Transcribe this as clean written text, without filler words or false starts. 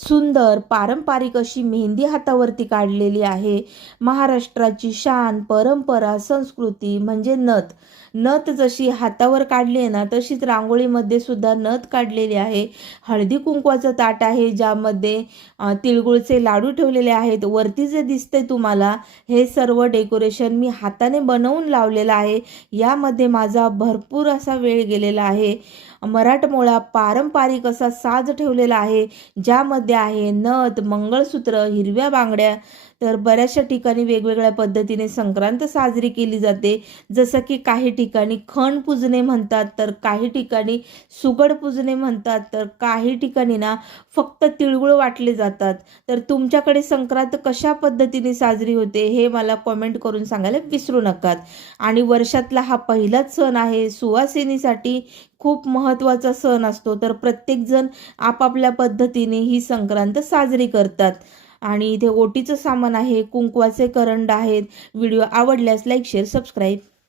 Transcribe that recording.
सुंदर पारंपरिक अशी मेहंदी हातावरती काढलेली आहे। महाराष्ट्राची शान, परंपरा, संस्कृती म्हणजे नथ। नथ जशी हातावर काढली आहे ना, तशीच रांगोळीमध्ये सुद्धा नथ काढलेली आहे। हळदी कुंकवाचं ताट आहे, ज्यामध्ये तिळगुळचे लाडू ठेवलेले आहेत। वरती जे दिसतंय तुम्हाला, हे सर्व डेकोरेशन मी हाताने बनवून लावलेलं आहे। यामध्ये माझा भरपूर असा वेळ गेलेला आहे। मराठमोळा पारंपरिक असा साज ठेवलेला आहे, ज्यामध्ये आहे नथ, मंगळसूत्र, हिरव्या बांगड्या। तर बऱ्याचशा ठिकाणी वेगवेगळ्या पद्धतीने संक्रांत साजरी केली जाते। जसं की काही ठिकाणी खण पूजने म्हणतात, तर काही ठिकाणी सुगड पूजने म्हणतात, तर काही ठिकाणी ना फक्त तिळगुळ वाटले जातात। तर तुमच्याकडे संक्रांत कशा पद्धतीने साजरी होते हे मला कमेंट करून सांगायला विसरू नका। आणि वर्षातला हा पहिलाच सण आहे, सुवासिनीसाठी खूप महत्त्वाचा सण असतो। तर प्रत्येकजण आपापल्या पद्धतीने ही संक्रांत साजरी करतात। आणि इथे ओटीचं सामान आहे, कुंकवाचे करंड आहेत। व्हिडिओ आवडल्यास लाईक, शेअर, सबस्क्राईब